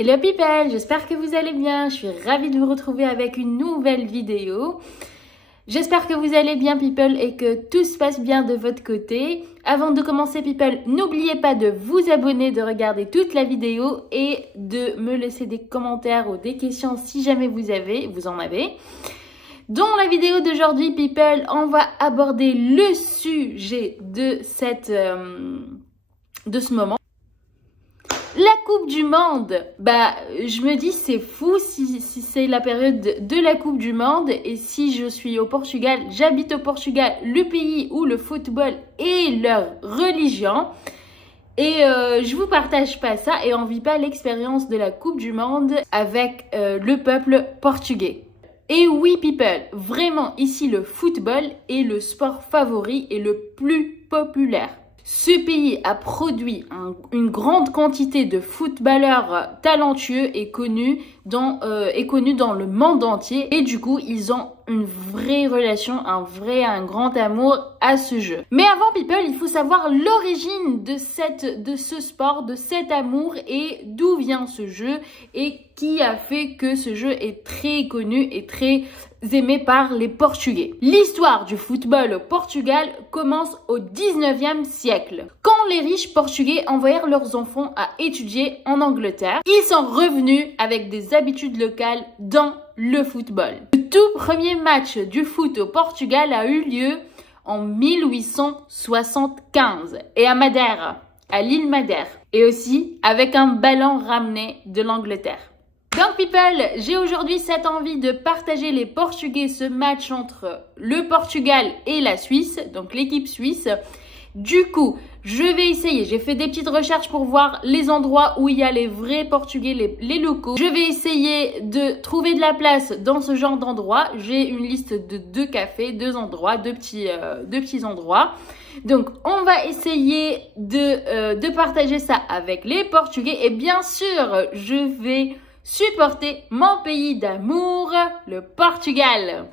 Hello people, j'espère que vous allez bien, je suis ravie de vous retrouver avec une nouvelle vidéo. J'espère que vous allez bien people et que tout se passe bien de votre côté. Avant de commencer people, n'oubliez pas de vous abonner, de regarder toute la vidéo et de me laisser des commentaires ou des questions si jamais vous en avez. Dans la vidéo d'aujourd'hui people, on va aborder le sujet de ce moment. La Coupe du Monde, je me dis c'est fou si c'est la période de la Coupe du Monde et si je suis au Portugal, j'habite au Portugal, le pays où le football est leur religion. Et je vous partage pas ça et on vit pas l'expérience de la Coupe du Monde avec le peuple portugais. Et oui people, vraiment ici le football est le sport favori et le plus populaire. Ce pays a produit une grande quantité de footballeurs talentueux et connus dans le monde entier. Et du coup, ils ont une vraie relation, un grand amour à ce jeu. Mais avant people, il faut savoir l'origine de ce sport, de cet amour et d'où vient ce jeu et qui a fait que ce jeu est très connu et très aimé par les Portugais. L'histoire du football au Portugal commence au 19e siècle, quand les riches portugais envoyèrent leurs enfants à étudier en Angleterre. Ils sont revenus avec des habitudes locales dans le football. Le tout premier match du foot au Portugal a eu lieu en 1875 et à Madère, à l'île Madère, et aussi avec un ballon ramené de l'Angleterre. Donc people, j'ai aujourd'hui cette envie de partager les Portugais, ce match entre le Portugal et la Suisse, donc l'équipe suisse. Du coup, je vais essayer, j'ai fait des petites recherches pour voir les endroits où il y a les vrais Portugais, les locaux. Je vais essayer de trouver de la place dans ce genre d'endroit. J'ai une liste de 2 cafés, 2 endroits, 2 petits endroits. Donc, on va essayer de partager ça avec les Portugais. Et bien sûr, je vais supporter mon pays d'amour, le Portugal.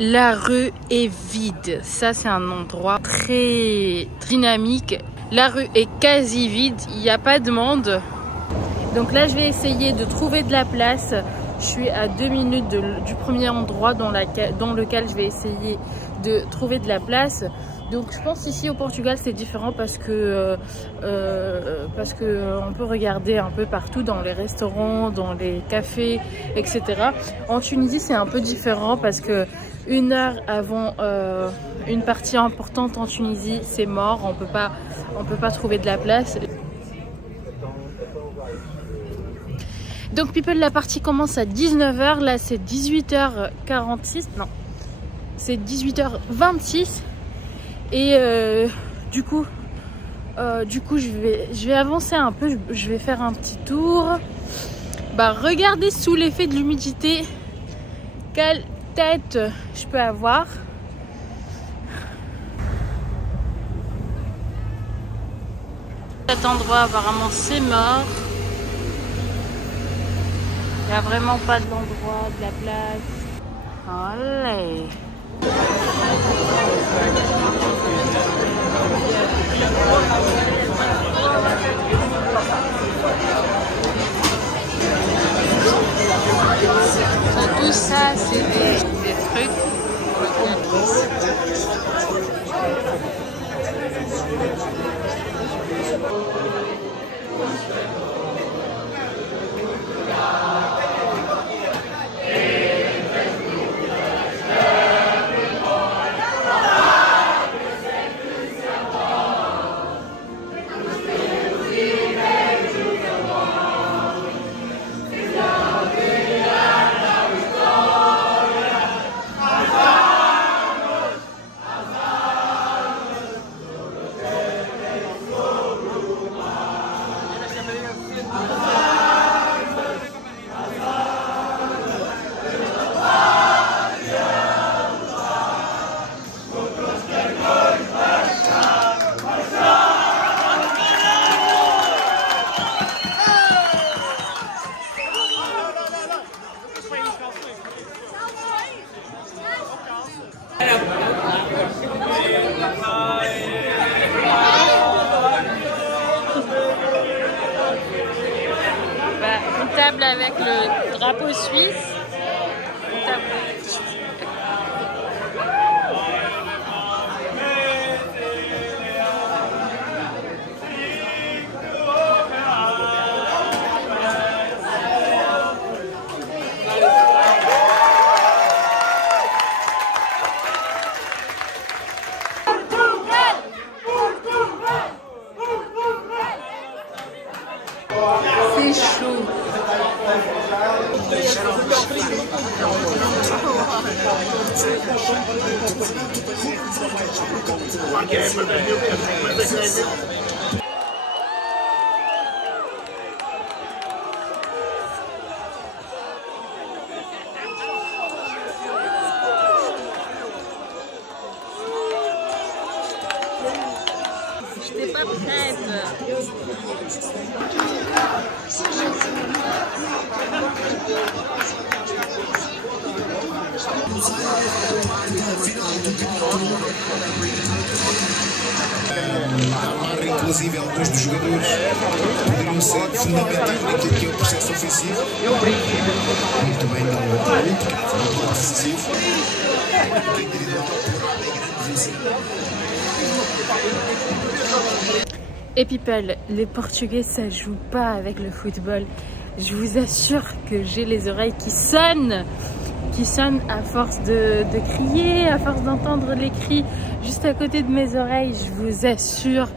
La rue est vide. Ça, c'est un endroit très dynamique. La rue est quasi vide. Il n'y a pas de monde. Donc là, je vais essayer de trouver de la place. Je suis à 2 minutes du premier endroit dans lequel je vais essayer de trouver de la place. Donc je pense ici au Portugal c'est différent parce que on peut regarder un peu partout dans les restaurants, dans les cafés, etc. En Tunisie c'est un peu différent parce que 1 heure avant une partie importante en Tunisie c'est mort, on peut pas trouver de la place. Donc people, la partie commence à 19 h, là c'est 18h46, non, c'est 18h26 et du coup je vais avancer un peu, je vais faire un petit tour. Regardez sous l'effet de l'humidité quelle tête je peux avoir. Cet endroit apparemment c'est mort. Il n'y a vraiment pas d'endroit, de la place. Allez. Tout ça, c'est des trucs. possible avec le drapeau suisse. C'est chaud. J'étais pas prête. Amar inclusive alguns dos jogadores poderiam ser fundamentais naquilo que é o processo ofensivo. Muito bem da luta, muito decisivo. Quem diria uma temporada em grande visão. Et people, les Portugais ça joue pas avec le football. Je vous assure que j'ai les oreilles qui sonnent à force de crier, à force d'entendre les cris juste à côté de mes oreilles. Je vous assure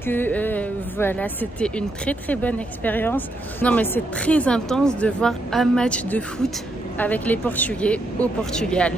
que voilà, c'était une très bonne expérience. Non mais c'est très intense de voir un match de foot avec les Portugais au Portugal.